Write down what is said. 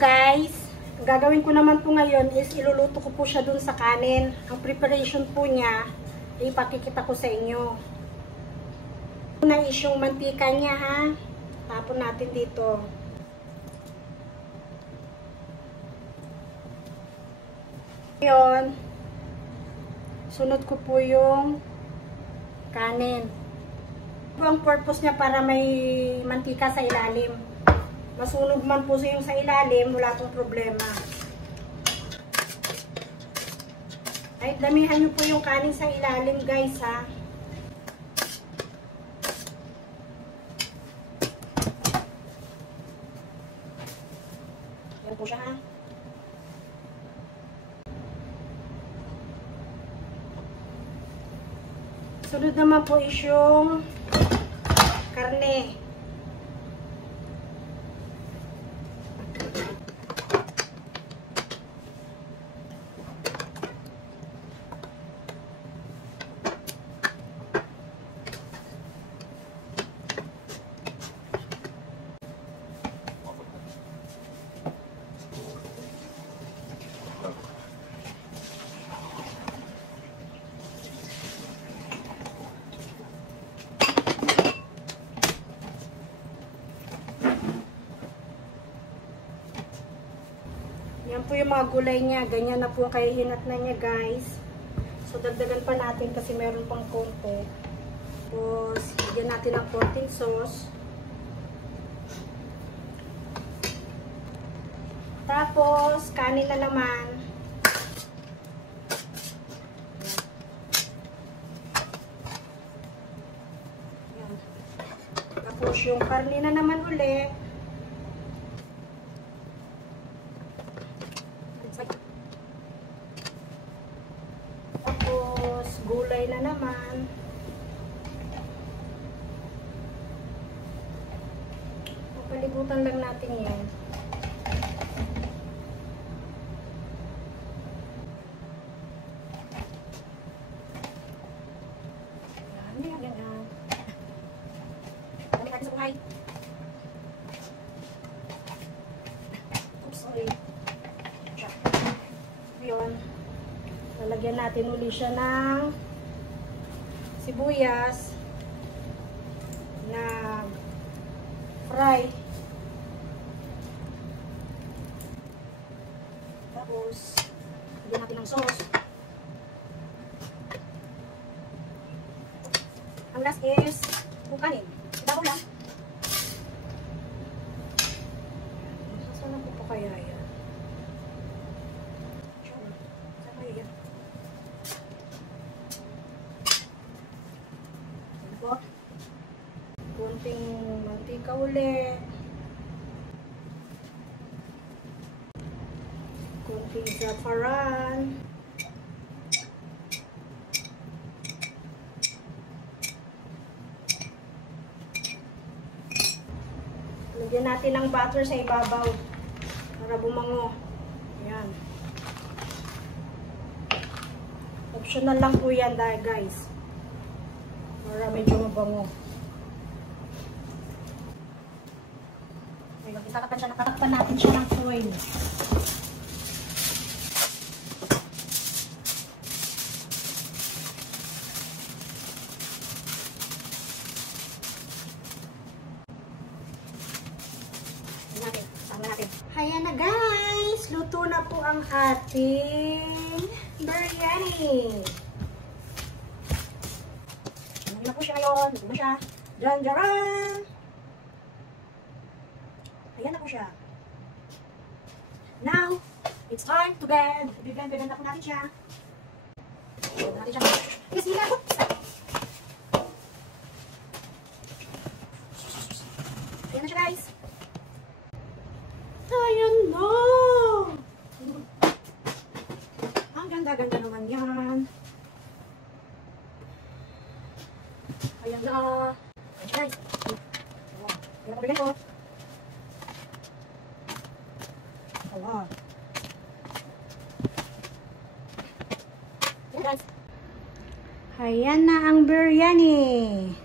guys, ang gagawin ko naman po ngayon is iluluto ko po siya dun sa kanin. Ang preparation po niya, ipakikita ko sa inyo. Una is yung mantika niya ha. Tapon natin dito. Ngayon, sunod ko po yung kanin. Ang purpose niya para may mantika sa ilalim. Masunog man po yung sa ilalim, wala tong problema. Ay, damihan nyo po yung kanin sa ilalim guys ha. Yan po siya ha. Sunod naman po is yung karne. Yan po yung mga gulay niya. Ganyan na po ang kahihinat na niya guys. So dagdagan pa natin kasi meron pang konti. Tapos bigyan natin ng konting sauce. Tapos kanin na naman. Yan. Tapos yung karne na naman ulit. Tapos, gulay na naman. Papalibutan lang natin yan. Yan. Dami natin sa buhay. Oops, sorry. Yun. Lalagyan natin uli siya ng sibuyas na fry. Tapos, lagyan natin ng sauce. Ang last is kanin. Ito ko lang. Saan na po kaya yan? Kunting mantika ulit. Kunting saffron. Lagyan natin ng butter sa ibabaw para bumango. Ayan. Optional lang po yan dahil guys. Para medyo mabango. Nakatakpan natin siya ng foil. Ayan na guys, luto na po ang ating biryani. Ano na po siya ngayon? Luto na siya. Jan-jaran! Ayan na po siya. Now, it's time to bed. Bibend na po natin siya. Bibend natin siya. Yes, hila po. Ayan na siya guys. Ayan na. Ang ganda-ganda naman yan. Ayan na. Ayan siya guys. Ayan na po. Wow. Ayan na ang biryani.